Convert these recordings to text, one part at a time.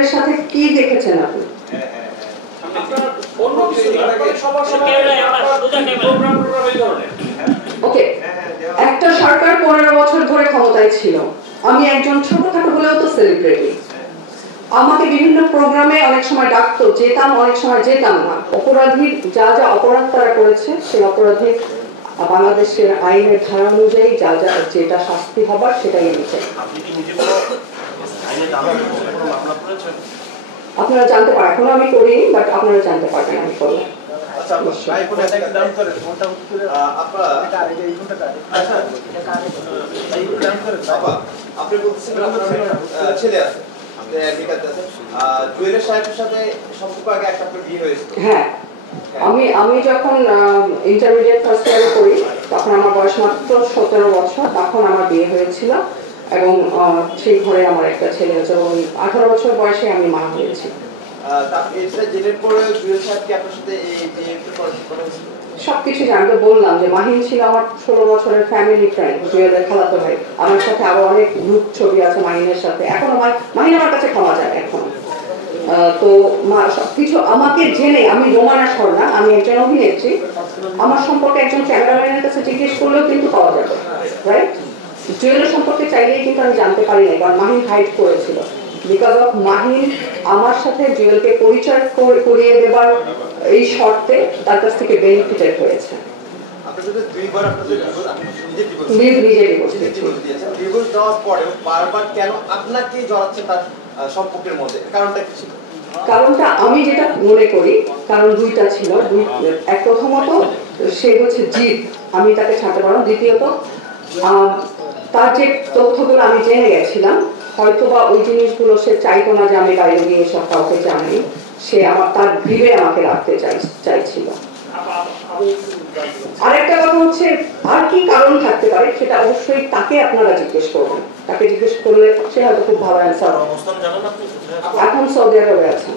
কাদেরের সাথে কি দেখেছেন আপনি? ওকে, একটা সরকার 15 বছর ধরে ক্ষমতায় ছিল। আমি একজন ছোটখাটো হলেও তো সেলিব্রিটি। আমাকে বিভিন্ন প্রোগ্রামে অনেক সময় ডাকতো, যেতাম, অনেক সময় যেতাম না। অপরাধীর যা যা অপরাধ তারা করেছে সেই অপরাধী বাংলাদেশের আইনের ধারা অনুযায়ী যা যা যেটা শাস্তি হবার সেটাই আমি চাই। আপনারা জানতে পারেন, এখনো আমি করিনি, বাট আপনারা জানতে পারবেন আমি করলাম। হ্যাঁ, আমি যখন ইন্টারমিডিয়েট ফার্স্ট ইয়ারে পড়ি তখন আমার বয়স মাত্র 17 বছর। তখন আমার বিয়ে হয়েছিল এবং সেই ঘরে আমার একটা ছেলে আছে এবং 18 বছর বয়সে আমি মা হয়েছি। সবকিছু জানতে বললাম যে মাহিন ছিল আমার 16 বছরের ফ্যামিলি ফ্রেন্ড, জুয়েলের খালাতো ভাই। আমার সাথে আরো অনেক গ্রুপ ছবি আছে মাহিনের সাথে। এখনো মাহিন আমার কাছে ক্ষমা যায় এখন। তো সবকিছু আমাকে জেনে, আমি রোমানা স্বর্ণা, আমি একজন অভিনেত্রী, আমার সম্পর্কে একজন ক্যামেরাম্যানের কাছে জিজ্ঞেস করলেও কিন্তু পাওয়া যাবে, রাইট? জুয়েলের সম্পর্কে চাইলেই কিন্তু আমি জানতে পারি না, কারণ মাহিন হাইড করেছিল। বিকজ অফ মাহিন আমার সাথে জুয়েলকে পরিচয় করিয়ে দেবার এই শর্তে তার কাছ থেকে বেনিফিটেড হয়েছে। কারণটা আমি যেটা মনে করি, কারণ দুইটা ছিল। এক, প্রথমত সে হচ্ছে জিদ, আমি তাকে ছাড়তে পারবো। দ্বিতীয়ত তার যে তথ্যগুলো আমি জেনে গেছিলাম, হয়তোবা ওই জিনিসগুলো সে চাইতো না যে আমি বাইরে গিয়ে সব কাউকে জানি। সে তার গ্রিভে আমাকে রাখতে চাইছিল। আরেকটা কথা হচ্ছে, আর কি কারণ থাকতে পারে সেটা অবশ্যই তাকে আপনারা জিজ্ঞেস করবেন। তাকে জিজ্ঞেস করলে সে হয়তো খুব ভালো অ্যান্সার। এখন সৌদি আরবে আছেন।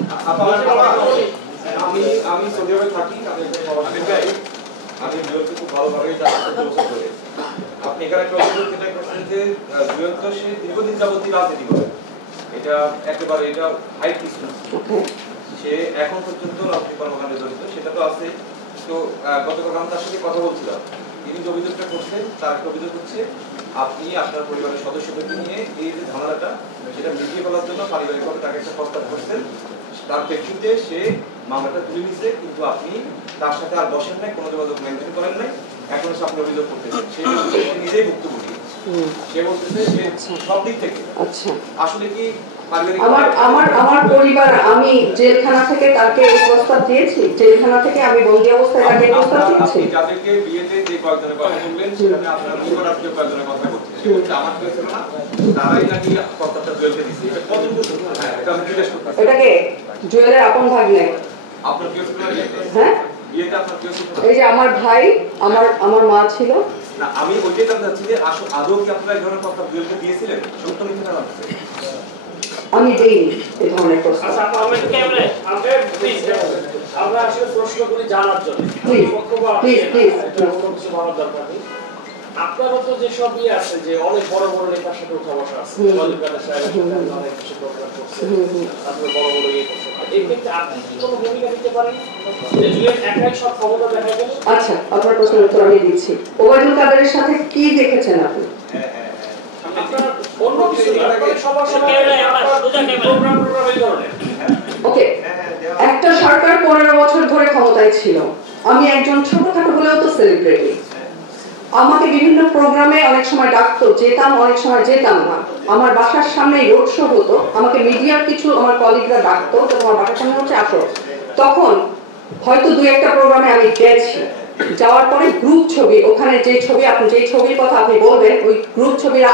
আমি সৌদি আরবে থাকি। আমি জুয়েলকে খুব ভালোভাবেই জানি। আপনি এখানে একটা অভিযোগ যেটা করছেন যে জুয়েল তো সে দীর্ঘদিন যাবতীয় রাজনীতি করে, এটা একেবারে এটা হাইট কিছু না। সে এখন পর্যন্ত রাজনীতি কর্মকাণ্ডে জড়িত, সেটা তো আছে। তো গতকাল আমি তার সাথে কথা বলছিলাম, তিনি যে অভিযোগটা করছেন তার একটা অভিযোগ হচ্ছে আপনি আপনার পরিবারের সদস্যদেরকে নিয়ে এই যে ঝামেলাটা সেটা মিটিয়ে ফেলার জন্য পারিবারিকভাবে তাকে একটা প্রস্তাব করছেন। তার প্রেক্ষিতে সে মামলাটা তুলে নিচ্ছে, কিন্তু আপনি তার সাথে আর বসেন নাই, কোনো যোগাযোগ মেনটেন করেন নাই। এখন সে আপনি অভিযোগ করতেছেন, সে নিজেই ভুক্তভোগী। সে বলতেছে সে সব দিক থেকে আসলে কি আমার পরিবার, আমি জেলখানা থেকে তাকে এই প্রস্তাব দিয়েছি, জেলখানা থেকে আমি বন্দী অবস্থায় তাকে প্রস্তাব দিয়েছি। আপনি যাদেরকে বিয়েতে যে কয়েকজনের কথা বললেন সেখানে আপনার নিকট আত্মীয় কয়েকজনের কথা বলছেন, সে বলছে আমার কেউ ছিল না, তারাই নাকি প্রস্তাবটা জুয়েলকে দিয়েছে। এটা কত বছর? হ্যাঁ, এটা আমি জিজ্ঞেস করতে। এটাকে জুয়েলের আপন ভাগ্নে। আপনার কেউ ছিল? হ্যাঁ, বিয়েতে আপনার কেউ ছিল? এই যে আমার ভাই, আমার মা ছিল না। আমি ওইটাই জানতে চাচ্ছি যে আদৌ কি আপনারা এই ধরনের প্রস্তাব জুয়েলকে দিয়েছিলেন? সত্য মিথ্যা না? আমি দেইনি এই ধরনের প্রস্তাব। আমরা আসলে প্রশ্ন করি জানার জন্য, আপনারও তো যেসব ইয়ে আছে যে অনেক বড় বড় নেতার সাথে উঠা বসা আছে, তারপরে বড় বড় ইয়ে করছে, এই ক্ষেত্রে আপনি কি কোনো ভূমিকা নিতে পারেন যে জুয়েল একাই সব ক্ষমতা দেখা গেল? আচ্ছা, আপনার প্রশ্নের উত্তর আমি দিচ্ছি। ওবায়দুল কাদেরের সাথে কি দেখেছেন আপনি? অন্য কিছু সবার সঙ্গে প্রোগ্রাম এই ধরনের। ওকে, একটা সরকার 15 বছর ধরে ক্ষমতায় ছিল। আমি একজন ছোটখাটো হলেও তো সেলিব্রিটি। আমাকে বিভিন্ন প্রোগ্রামে অনেক সময় ডাকতো, যেতাম, অনেক সময় যেতাম না। আমার বাসার সামনে রোড শো হতো, আমাকে মিডিয়ার কিছু আমার কলিগরা ডাকতো, তো আমার বাসার সামনে হচ্ছে আসো। তখন হয়তো 2-1টা প্রোগ্রামে আমি গেছি। যাওয়ার পরে গ্রুপ ছবি, ওখানে যে ছবি, আপনি যেই ছবির কথা আপনি বলবেন, ওই গ্রুপ ছবিরা